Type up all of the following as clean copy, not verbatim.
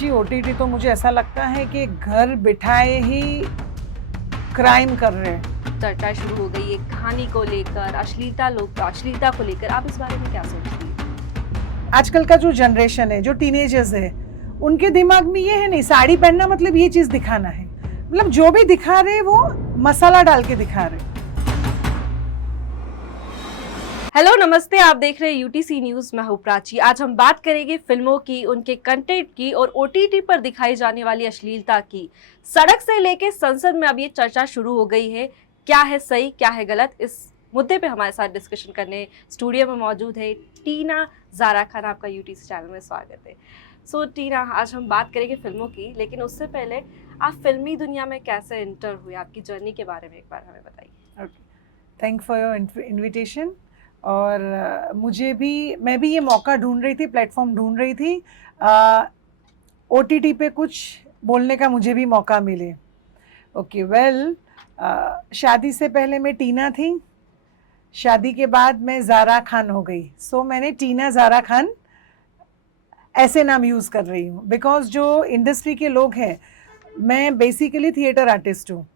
जी, OTT तो मुझे ऐसा लगता है कि घर बिठाए ही क्राइम कर रहे हैं। चर्चा शुरू हो गई है कहानी को लेकर, अश्लीलता को लेकर। आप इस बारे में क्या सोचती हैं? आजकल का जो जनरेशन है, जो टीनेजर्स है, उनके दिमाग में ये है नहीं साड़ी पहनना मतलब ये चीज दिखाना है। मतलब जो भी दिखा रहे वो मसाला डाल के दिखा रहे। हेलो नमस्ते, आप देख रहे हैं यूटीसी न्यूज। मैं हूं प्राची। आज हम बात करेंगे फिल्मों की, उनके कंटेंट की और ओटीटी पर दिखाई जाने वाली अश्लीलता की। सड़क से लेके संसद में अब ये चर्चा शुरू हो गई है, क्या है सही क्या है गलत। इस मुद्दे पे हमारे साथ डिस्कशन करने स्टूडियो में मौजूद है टीना ज़ारा खान। आपका यूटीसी चैनल में स्वागत है। सो टीना, आज हम बात करेंगे फिल्मों की, लेकिन उससे पहले आप फिल्मी दुनिया में कैसे एंटर हुए, आपकी जर्नी के बारे में एक बार हमें बताइए। Thank for your invitation. और मैं भी ये मौका ढूंढ रही थी, प्लेटफॉर्म ढूंढ रही थी, ओटीटी पे कुछ बोलने का मुझे भी मौका मिले। ओके वेल, शादी से पहले मैं टीना थी, शादी के बाद मैं ज़ारा खान हो गई। सो मैंने टीना ज़ारा खान ऐसे नाम यूज़ कर रही हूँ, बिकॉज जो इंडस्ट्री के लोग हैं, मैं बेसिकली थिएटर आर्टिस्ट हूँ,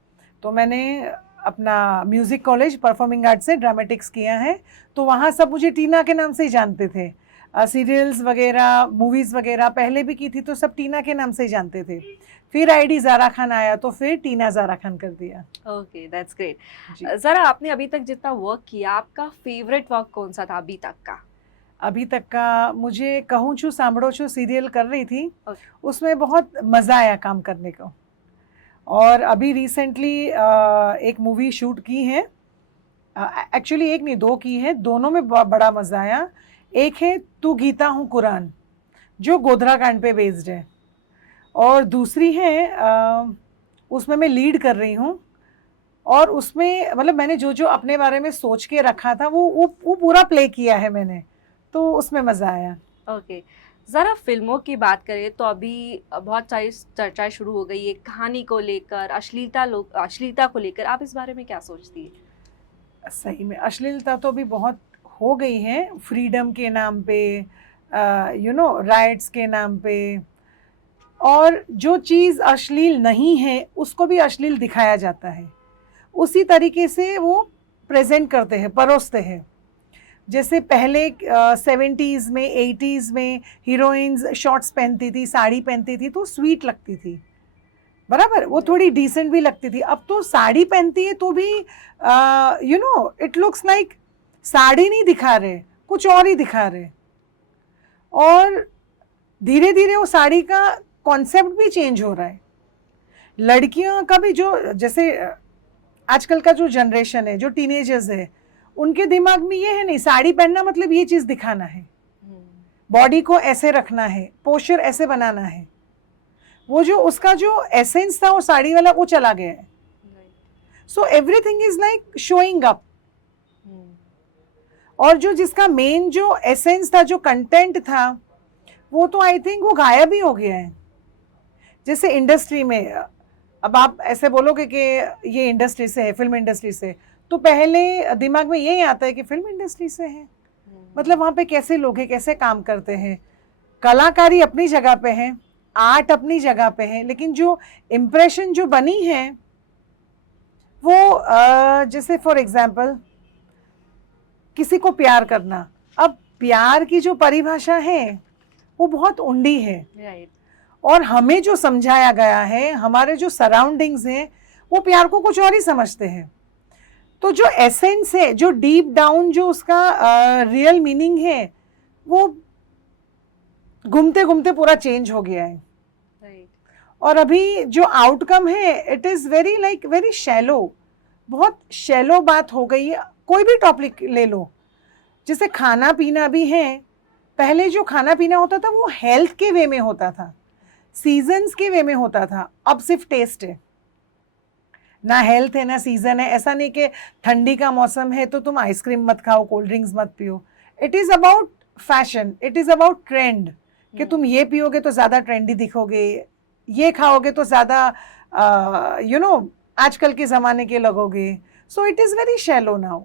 तो मैंने अपना म्यूज़िक कॉलेज परफॉर्मिंग आर्ट से ड्रामेटिक्स किया है, तो वहाँ सब मुझे टीना के नाम से ही जानते थे। सीरियल्स वगैरह, मूवीज़ वगैरह पहले भी की थी, तो सब टीना के नाम से ही जानते थे। फिर आईडी ज़ारा खान आया, तो फिर टीना ज़ारा खान कर दिया। Okay, that's great. ज़रा, आपने अभी तक जितना वर्क किया, आपका फेवरेट वर्क कौन सा था अभी तक का? अभी तक का मुझे कहूँ छू सांभड़ो छू सीरियल कर रही थी, उसमें बहुत मज़ा आया काम करने को। और अभी रिसेंटली एक मूवी शूट की है, एक्चुअली एक नहीं दो की है, दोनों में बड़ा मज़ा आया। एक है तू गीता हूँ कुरान, जो गोधरा कांड पे बेस्ड है, और दूसरी है उसमें मैं लीड कर रही हूँ, और उसमें मतलब मैंने जो जो अपने बारे में सोच के रखा था वो पूरा प्ले किया है मैंने, तो उसमें मज़ा आया। ओके, ज़रा फिल्मों की बात करें तो अभी बहुत सारी चर्चाएं शुरू हो गई है कहानी को लेकर, अश्लीलता को लेकर। आप इस बारे में क्या सोचती है? सही में अश्लीलता तो अभी बहुत हो गई है, फ्रीडम के नाम पे, राइट्स के नाम पे, और जो चीज़ अश्लील नहीं है उसको भी अश्लील दिखाया जाता है, उसी तरीके से वो प्रेजेंट करते हैं, परोसते हैं। जैसे पहले 70s में 80s में हीरोइंस शॉर्ट्स पहनती थी, साड़ी पहनती थी, तो स्वीट लगती थी, बराबर, वो थोड़ी डिसेंट भी लगती थी। अब तो साड़ी पहनती है तो भी इट लुक्स लाइक साड़ी नहीं दिखा रहे, कुछ और ही दिखा रहे। और धीरे धीरे वो साड़ी का कॉन्सेप्ट भी चेंज हो रहा है। लड़कियों का भी, जो जैसे आजकल का जो जनरेशन है, जो टीनेजर्स है, उनके दिमाग में ये है नहीं साड़ी पहनना मतलब ये चीज़ दिखाना है, बॉडी को ऐसे रखना है, पोस्चर ऐसे बनाना है। वो जो उसका जो एसेंस था वो साड़ी वाला, वो चला गया है। So everything is like showing up, और जो जिसका मेन जो एसेंस था, जो कंटेंट था, वो तो आई थिंक वो गायब ही हो गया है। जैसे इंडस्ट्री में, अब आप ऐसे बोलोगे कि ये इंडस्ट्री से है, फिल्म इंडस्ट्री से, तो पहले दिमाग में यही आता है कि फिल्म इंडस्ट्री से है, मतलब वहाँ पे कैसे लोग हैं, कैसे काम करते हैं। कलाकारी अपनी जगह पे है, आर्ट अपनी जगह पे है, लेकिन जो इम्प्रेशन जो बनी है वो जैसे फॉर एग्जाम्पल किसी को प्यार करना, अब प्यार की जो परिभाषा है वो बहुत उंडी है, और हमें जो समझाया गया है, हमारे जो सराउंडिंग्स हैं, वो प्यार को कुछ और ही समझते हैं। तो जो एसेंस है, जो डीप डाउन जो उसका रियल मीनिंग है, वो घूमते घूमते पूरा चेंज हो गया है। और अभी जो आउटकम है, इट इज़ वेरी शैलो, बहुत शैलो बात हो गई है। कोई भी टॉपिक ले लो, जैसे खाना पीना भी है, पहले जो खाना पीना होता था वो हेल्थ के वे में होता था, सीजन्स के वे में होता था। अब सिर्फ टेस्ट है, ना हेल्थ है ना सीजन है। ऐसा नहीं कि ठंडी का मौसम है तो तुम आइसक्रीम मत खाओ, कोल्ड ड्रिंक्स मत पियो। It is about fashion, it is about trend, कि तुम ये पियोगे तो ज़्यादा ट्रेंडी दिखोगे, ये खाओगे तो ज़्यादा आजकल के ज़माने के लगोगे। So it is very shallow now.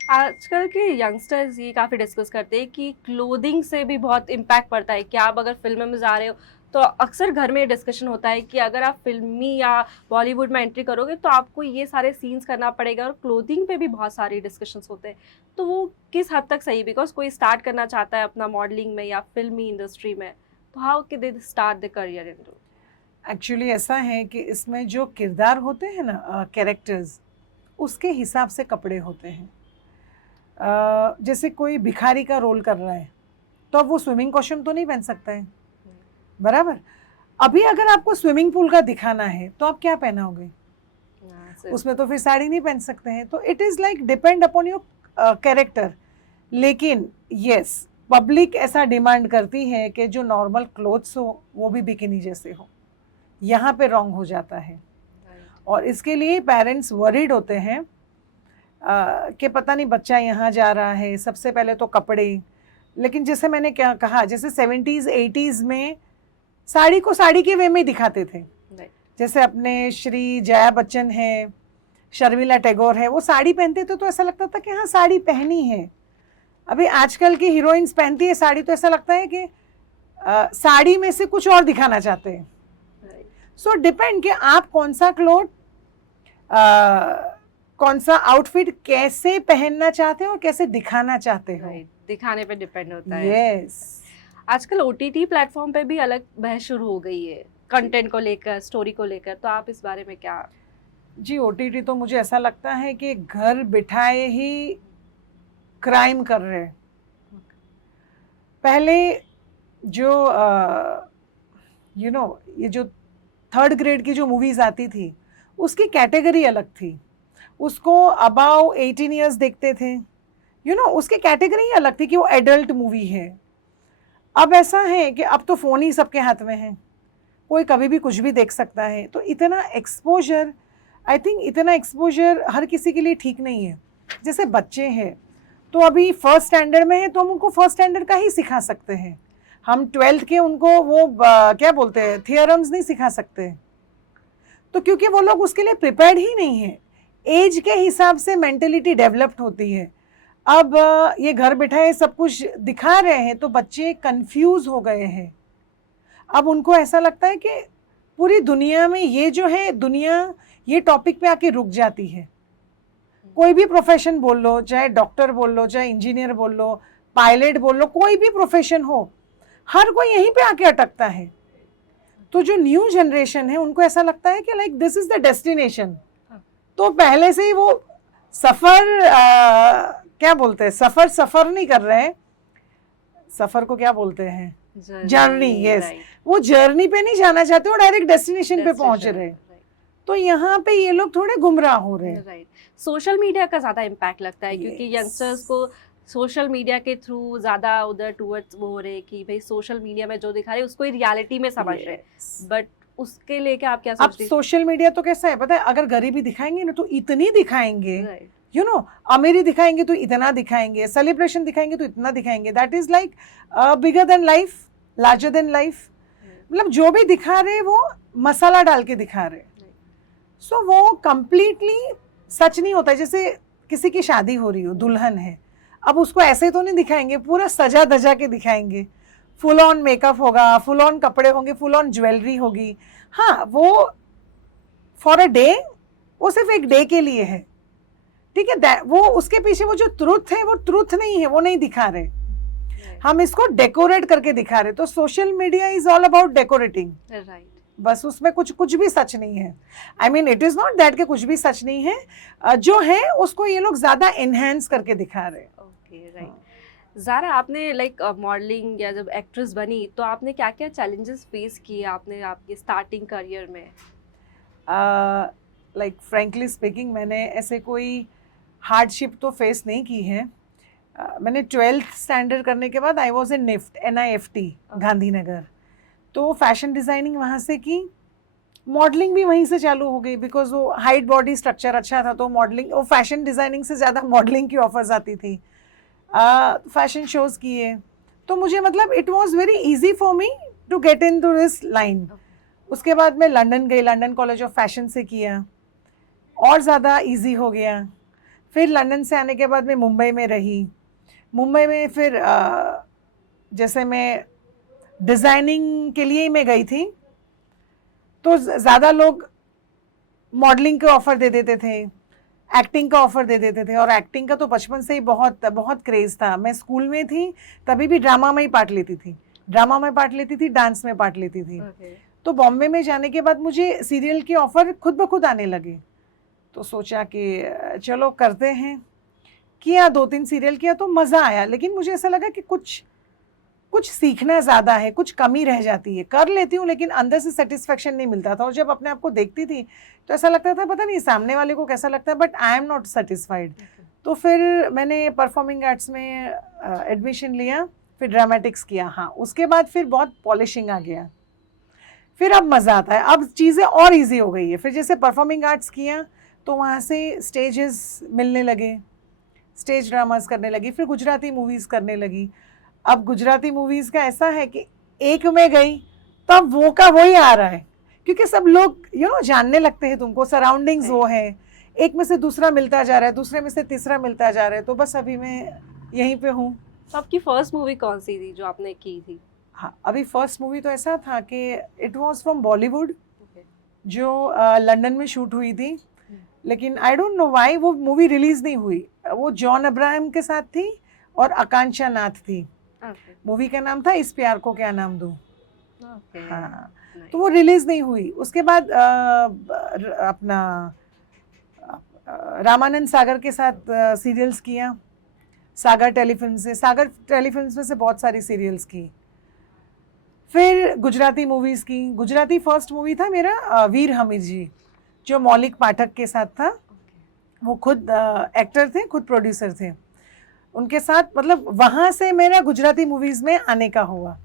आजकल के यंगस्टर्स ये काफ़ी डिस्कस करते हैं कि क्लोथिंग से भी बहुत इम्पैक्ट पड़ता है कि आप अगर फिल्म में जा रहे हो तो अक्सर घर में डिस्कशन होता है कि अगर आप फिल्मी या बॉलीवुड में एंट्री करोगे तो आपको ये सारे सीन्स करना पड़ेगा, और क्लोथिंग पे भी बहुत सारे डिस्कशंस होते हैं, तो वो किस हद तक सही? बिकॉज कोई स्टार्ट करना चाहता है अपना मॉडलिंग में या फिल्मी इंडस्ट्री में, तो how can they start the career in? Actually ऐसा है कि इसमें जो किरदार होते हैं ना, कैरेक्टर्स, उसके हिसाब से कपड़े होते हैं। जैसे कोई भिखारी का रोल कर रहा है तो अब वो स्विमिंग कॉस्ट्यूम तो नहीं पहन सकता है, बराबर। अभी अगर आपको स्विमिंग पूल का दिखाना है तो आप क्या पहनाओगे? उसमें तो फिर साड़ी नहीं पहन सकते हैं। तो it is like depend upon your character. लेकिन यस, पब्लिक ऐसा डिमांड करती है कि जो नॉर्मल क्लोथ्स हो वो भी बिकिनी जैसे हो, यहाँ पे रॉन्ग हो जाता है। और इसके लिए पेरेंट्स वरीड होते हैं कि पता नहीं बच्चा यहाँ जा रहा है, सबसे पहले तो कपड़े। लेकिन जैसे मैंने क्या कहा, जैसे 70s 80s में साड़ी को साड़ी के वे में दिखाते थे। जैसे अपने श्री जया बच्चन है, शर्मिला टैगोर है, वो साड़ी पहनते थे तो ऐसा लगता था कि हाँ साड़ी पहनी है। अभी आजकल की हीरोइंस पहनती है साड़ी तो ऐसा लगता है कि साड़ी में से कुछ और दिखाना चाहते हैं। सो डिपेंड कि आप कौन सा क्लोथ, कौन सा आउटफिट कैसे पहनना चाहते हो और कैसे दिखाना चाहते हो, दिखाने पे डिपेंड होता है। यस। आजकल OTT प्लेटफॉर्म पे भी अलग बहस शुरू हो गई है कंटेंट को लेकर, स्टोरी को लेकर, तो आप इस बारे में क्या? जी, OTT तो मुझे ऐसा लगता है कि घर बिठाए ही क्राइम कर रहे हैं। पहले जो ये जो 3rd ग्रेड की जो मूवीज आती थी उसकी कैटेगरी अलग थी। उसको अबाव 18 इयर्स देखते थे, उसकी कैटेगरी ही अलग थी कि वो एडल्ट मूवी है। अब ऐसा है कि अब तो फ़ोन ही सबके हाथ में है, कोई कभी भी कुछ भी देख सकता है। तो इतना एक्सपोजर, आई थिंक इतना एक्सपोजर हर किसी के लिए ठीक नहीं है। जैसे बच्चे हैं तो अभी 1st स्टैंडर्ड में है तो हम उनको 1st स्टैंडर्ड का ही सिखा सकते हैं। हम 12th के उनको वो क्या बोलते हैं, थियरम्स नहीं सिखा सकते। तो क्योंकि वो लोग उसके लिए प्रिपेयर्ड ही नहीं है। एज के हिसाब से मेंटेलिटी डेवलप्ड होती है। अब ये घर बैठाए सब कुछ दिखा रहे हैं तो बच्चे कंफ्यूज हो गए हैं। अब उनको ऐसा लगता है कि पूरी दुनिया में ये जो है, दुनिया ये टॉपिक पे आके रुक जाती है। कोई भी प्रोफेशन बोल लो, चाहे डॉक्टर बोल लो, चाहे इंजीनियर बोल लो, पायलट बोल लो, कोई भी प्रोफेशन हो, हर कोई यहीं पे आके अटकता है। तो जो न्यू जनरेशन है उनको ऐसा लगता है कि like this is the destination. तो पहले से ही वो सफ़र क्या बोलते हैं, सफ़र नहीं कर रहे हैं, सफ़र को क्या बोलते हैं, जर्नी। यस, वो जर्नी पे नहीं जाना चाहते, वो डायरेक्ट डेस्टिनेशन पे पहुंच रहे हैं। तो यहाँ पे ये लोग थोड़े गुमराह हो रहे हैं। सोशल मीडिया का ज़्यादा इम्पैक्ट लगता है क्योंकि यंगस्टर्स को सोशल मीडिया के थ्रू ज़्यादा उधर टूवर्ड्स वो हो रहे हैं कि भाई सोशल मीडिया में जो दिखा रहे हैं उसको ही रियलिटी में समझ रहे हैं। बट उसके लेके आप क्या सोचते हैं? अब सोशल मीडिया तो कैसा है पता है, अगर गरीबी दिखाएंगे ना तो इतनी दिखाएंगे, अमीरी दिखाएंगे तो इतना दिखाएंगे, सेलिब्रेशन दिखाएंगे तो इतना दिखाएंगे। That is like bigger than life, larger than life. मतलब जो भी दिखा रहे वो मसाला डाल के दिखा रहे। सो वो कंप्लीटली सच नहीं होता। जैसे किसी की शादी हो रही हो, दुल्हन है, अब उसको ऐसे तो नहीं दिखाएंगे, पूरा सजा धजा के दिखाएंगे। फुल ऑन मेकअप होगा, फुल ऑन कपड़े होंगे, फुल ऑन ज्वेलरी होगी। हाँ, वो फॉर अ डे, वो सिर्फ एक डे के लिए है, ठीक है। वो उसके पीछे वो जो ट्रुथ है वो ट्रुथ नहीं है, वो नहीं दिखा रहे। हम इसको डेकोरेट करके दिखा रहे। तो social media is all about decorating, बस उसमें कुछ भी सच नहीं है। I mean it is not that कि कुछ भी सच नहीं है, जो है उसको ये लोग ज्यादा एनहेंस करके दिखा रहे। Okay, right. ज़ारा, आपने लाइक मॉडलिंग या जब एक्ट्रेस बनी तो आपने क्या क्या चैलेंजेस फेस किए आपने आपके स्टार्टिंग करियर में? लाइक फ्रैंकली स्पीकिंग, मैंने ऐसे कोई हार्डशिप तो फेस नहीं की है। मैंने 12th स्टैंडर्ड करने के बाद I was in NIFT, NIFT Gandhinagar. तो फैशन डिज़ाइनिंग वहाँ से की, मॉडलिंग भी वहीं से चालू हो गई बिकॉज वो हाइट बॉडी स्ट्रक्चर अच्छा था। तो मॉडलिंग, वो फैशन डिज़ाइनिंग से ज़्यादा मॉडलिंग की ऑफर्स आती थी। फैशन शोज़ किए तो मुझे मतलब it was very easy for me to get into this line. उसके बाद मैं लंदन गई, लंदन कॉलेज ऑफ फैशन से किया, और ज़्यादा ईजी हो गया। फिर लंदन से आने के बाद मैं मुंबई में रही। मुंबई में फिर जैसे मैं डिज़ाइनिंग के लिए ही मैं गई थी, तो ज़्यादा लोग मॉडलिंग के ऑफ़र दे देते थे, एक्टिंग का ऑफ़र दे देते थे, और एक्टिंग का तो बचपन से ही बहुत बहुत क्रेज़ था। मैं स्कूल में थी तभी भी ड्रामा में ही पार्ट लेती थी, ड्रामा में पार्ट लेती थी, डांस में पार्ट लेती थी। तो बॉम्बे में जाने के बाद मुझे सीरियल के ऑफ़र खुद ब खुद आने लगे, तो सोचा कि चलो करते हैं। किया, 2-3 सीरियल किया तो मज़ा आया, लेकिन मुझे ऐसा लगा कि कुछ सीखना ज़्यादा है, कुछ कमी रह जाती है। कर लेती हूँ लेकिन अंदर से सेटिस्फेक्शन नहीं मिलता था, और जब अपने आप को देखती थी तो ऐसा लगता था पता नहीं सामने वाले को कैसा लगता है, but I am not satisfied. तो फिर मैंने परफॉर्मिंग आर्ट्स में एडमिशन लिया, फिर ड्रामेटिक्स किया। हाँ, उसके बाद फिर बहुत पॉलिशिंग आ गया, फिर अब मज़ा आता है, अब चीज़ें और इजी हो गई है। फिर जैसे परफॉर्मिंग आर्ट्स किया तो वहाँ से स्टेजेस मिलने लगे, स्टेज ड्रामास करने लगी, फिर गुजराती मूवीज़ करने लगी। अब गुजराती मूवीज़ का ऐसा है कि एक में गई तब वो का वही आ रहा है, क्योंकि सब लोग जानने लगते हैं तुमको, सराउंडिंग्स वो है, एक में से दूसरा मिलता जा रहा है, दूसरे में से तीसरा मिलता जा रहा है। तो बस अभी मैं यहीं पे हूँ। तो आपकी फर्स्ट मूवी कौन सी थी जो आपने की थी? हाँ, अभी फर्स्ट मूवी तो ऐसा था कि इट वाज फ्रॉम बॉलीवुड, जो लंदन में शूट हुई थी, लेकिन आई डोंट नो व्हाई वो मूवी रिलीज़ नहीं हुई। वो जॉन अब्राहम के साथ थी और आकांक्षा नाथ थी। मूवी का नाम था इस प्यार को क्या नाम दूँ। हाँ, तो वो रिलीज़ नहीं हुई। उसके बाद अपना रामानंद सागर के साथ सीरियल्स किया, सागर टेलीफिल्म से, सागर टेलीफिल्म्स में से बहुत सारी सीरियल्स की। फिर गुजराती मूवीज़ की। गुजराती फर्स्ट मूवी था मेरा वीर हमीर जी, जो मौलिक पाठक के साथ था। वो खुद एक्टर थे, खुद प्रोड्यूसर थे। उनके साथ मतलब वहाँ से मेरा गुजराती मूवीज़ में आने का हुआ।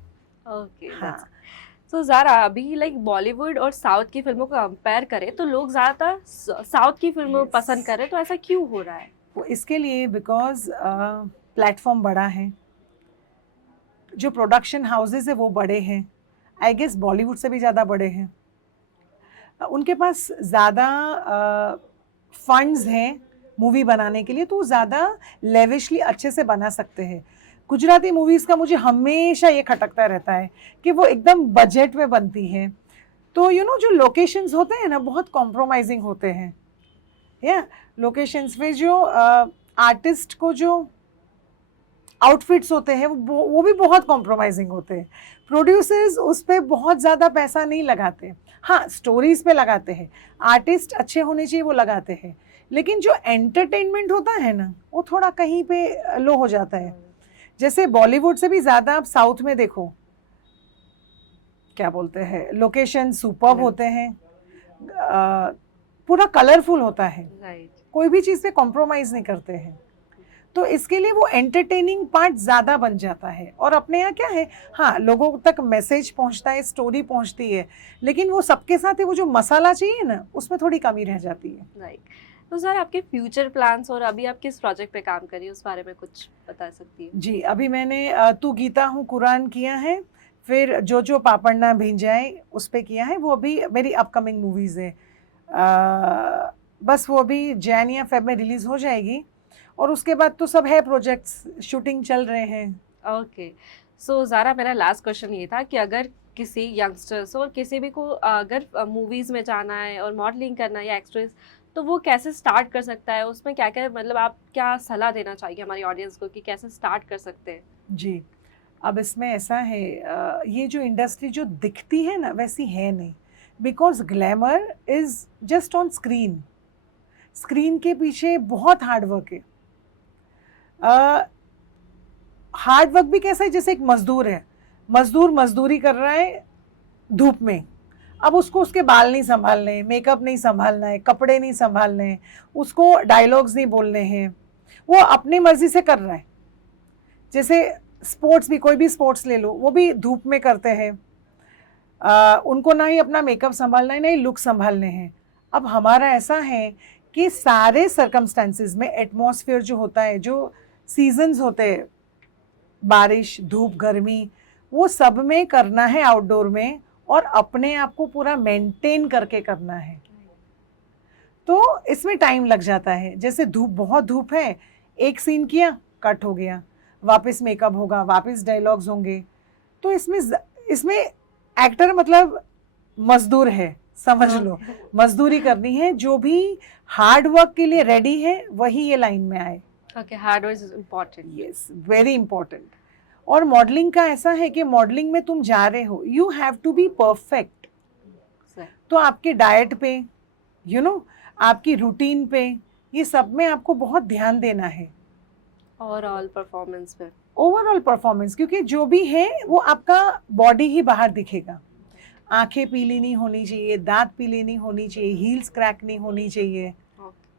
हाँ। तो ज़ारा, अभी लाइक बॉलीवुड और साउथ की फिल्मों को कंपेयर करें तो लोग ज़्यादातर साउथ की फिल्मों को पसंद कर रहे हैं, तो ऐसा क्यों हो रहा है? वो इसके लिए बिकॉज प्लेटफॉर्म बड़ा है, जो प्रोडक्शन हाउसेस है वो बड़े हैं, आई गेस बॉलीवुड से भी ज़्यादा बड़े हैं। उनके पास ज़्यादा फंड्स हैं मूवी बनाने के लिए, तो वो ज़्यादा लेविशली अच्छे से बना सकते हैं। गुजराती मूवीज़ का मुझे हमेशा ये खटकता रहता है कि वो एकदम बजट में बनती है, तो जो लोकेशंस होते हैं ना बहुत कॉम्प्रोमाइजिंग होते हैं। या लोकेशंस पे जो आर्टिस्ट को जो आउटफिट्स होते हैं वो भी बहुत कॉम्प्रोमाइजिंग होते हैं। प्रोड्यूसर्स उस पर बहुत ज़्यादा पैसा नहीं लगाते, हाँ स्टोरीज़ पे लगाते हैं, आर्टिस्ट अच्छे होने चाहिए वो लगाते हैं, लेकिन जो एंटरटेनमेंट होता है ना वो थोड़ा कहीं पे लो हो जाता है। जैसे बॉलीवुड से भी ज़्यादा आप साउथ में देखो, क्या बोलते हैं, लोकेशन सुपर्ब होते हैं, पूरा कलरफुल होता है, कोई भी चीज़ पे कॉम्प्रोमाइज़ नहीं करते हैं, तो इसके लिए वो एंटरटेनिंग पार्ट ज़्यादा बन जाता है। और अपने यहाँ क्या है, हाँ लोगों तक मैसेज पहुँचता है, स्टोरी पहुँचती है, लेकिन वो सबके साथ है वो जो मसाला चाहिए ना उसमें थोड़ी कमी रह जाती है। राइट। तो सर, आपके फ्यूचर प्लान्स और अभी आप किस प्रोजेक्ट पे काम कर रही है उस बारे में कुछ बता सकती है? जी, अभी मैंने तू गीता हूँ कुरान किया है, फिर जो पापड़ ना भींग जाए उस पर किया है, वो अभी मेरी अपकमिंग मूवीज़ है। बस वो अभी जैन या फेब में रिलीज़ हो जाएगी, और उसके बाद तो सब है प्रोजेक्ट्स, शूटिंग चल रहे हैं। ओके, सो ज़ारा, मेरा लास्ट क्वेश्चन ये था कि अगर किसी यंगस्टर्स और किसी भी को अगर मूवीज़ में जाना है और मॉडलिंग करना है या एक्ट्रेस, तो वो कैसे स्टार्ट कर सकता है? उसमें क्या क्या, मतलब आप क्या सलाह देना चाहिए हमारी ऑडियंस को कि कैसे स्टार्ट कर सकते हैं? जी, अब इसमें ऐसा है, ये जो इंडस्ट्री जो दिखती है ना वैसी है नहीं, because glamour is just on screen, screen के पीछे बहुत हार्ड वर्क है। हार्ड वर्क भी कैसा है, जैसे एक मजदूर है, मजदूर मजदूरी कर रहा है धूप में, अब उसको उसके बाल नहीं संभालने, मेकअप नहीं संभालना है, कपड़े नहीं संभालने हैं, उसको डायलॉग्स नहीं बोलने हैं, वो अपनी मर्जी से कर रहा है। जैसे स्पोर्ट्स भी, कोई भी स्पोर्ट्स ले लो, वो भी धूप में करते हैं, उनको ना ही अपना मेकअप संभालना है ना ही लुक संभालने हैं। अब हमारा ऐसा है कि सारे सर्कमस्टेंसेस में एटमॉस्फेयर जो होता है, जो सीजन्स होते हैं, बारिश धूप गर्मी, वो सब में करना है आउटडोर में, और अपने आप को पूरा मेंटेन करके करना है, तो इसमें टाइम लग जाता है। जैसे धूप, बहुत धूप है, एक सीन किया कट हो गया, वापस मेकअप होगा, वापस डायलॉग्स होंगे, तो इसमें एक्टर मतलब मजदूर है, समझ लो, मजदूरी करनी है। जो भी हार्ड वर्क के लिए रेडी है वही ये लाइन में आए। Okay, hard work is important. Yes, very important. और मॉडलिंग का ऐसा है कि मॉडलिंग में तुम जा रहे हो, you have to be perfect. तो आपके डाइट पे, यू नो, आपकी रूटीन पे, ये सब में आपको बहुत ध्यान देना है। ओवरऑल परफॉर्मेंस पे, ओवरऑल परफॉर्मेंस, क्योंकि जो भी है वो आपका बॉडी ही बाहर दिखेगा। आंखें पीली नहीं होनी चाहिए, दांत पीले नहीं होनी चाहिए, हील्स क्रैक नहीं होनी चाहिए,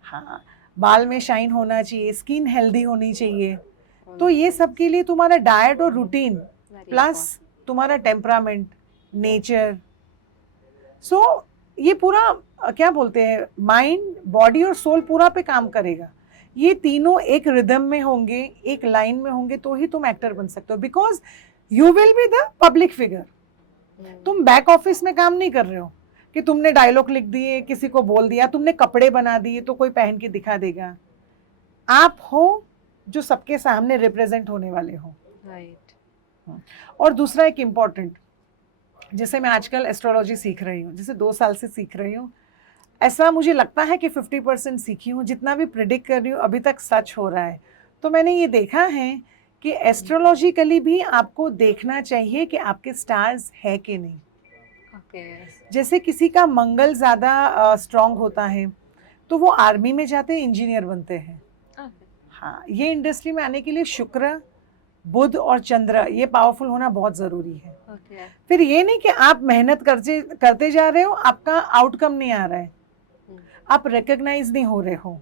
हाँ, बाल में शाइन होना चाहिए, स्किन हेल्दी होनी चाहिए। तो ये सब के लिए तुम्हारा डाइट और रूटीन प्लस तुम्हारा टेम्परामेंट, नेचर, सो ये पूरा क्या बोलते हैं, माइंड, बॉडी और सोल पूरा पे काम करेगा। ये तीनों एक रिदम में होंगे, एक लाइन में होंगे, तो ही तुम एक्टर बन सकते हो। Because you will be the public figure. तुम बैक ऑफिस में काम नहीं कर रहे हो कि तुमने डायलॉग लिख दिए, किसी को बोल दिया, तुमने कपड़े बना दिए तो कोई पहन के दिखा देगा। आप हो जो सबके सामने रिप्रेजेंट होने वाले हो। राइट। और दूसरा एक इम्पॉर्टेंट, जैसे मैं आजकल एस्ट्रोलॉजी सीख रही हूँ, जैसे 2 साल से सीख रही हूँ, ऐसा मुझे लगता है कि 50% सीखी हूँ। जितना भी प्रिडिक्ट कर रही हूँ अभी तक सच हो रहा है। तो मैंने ये देखा है कि एस्ट्रोलॉजिकली भी आपको देखना चाहिए कि आपके स्टार्स है कि नहीं। जैसे किसी का मंगल ज़्यादा स्ट्रांग होता है तो वो आर्मी में जाते हैं, इंजीनियर बनते हैं। हाँ, ये इंडस्ट्री में आने के लिए शुक्र, बुध और चंद्र ये पावरफुल होना बहुत ज़रूरी है। फिर ये नहीं कि आप मेहनत करते जा रहे हो, आपका आउटकम नहीं आ रहा है, आप रिकग्नाइज नहीं हो रहे हो,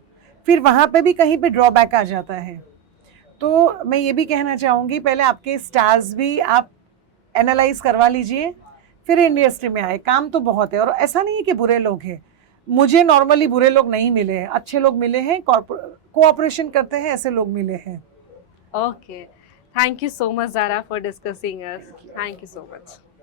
फिर वहाँ पे भी कहीं पे ड्रॉबैक आ जाता है। तो मैं ये भी कहना चाहूँगी, पहले आपके स्टार्स भी आप एनालाइज करवा लीजिए, फिर इंडस्ट्री में आए। काम तो बहुत है, और ऐसा नहीं है कि बुरे लोग हैं। मुझे नॉर्मली बुरे लोग नहीं मिले हैं, अच्छे लोग मिले हैं, कोऑपरेशन करते हैं, ऐसे लोग मिले हैं। Okay, thank you so much Zara for discussing us. Thank you so much.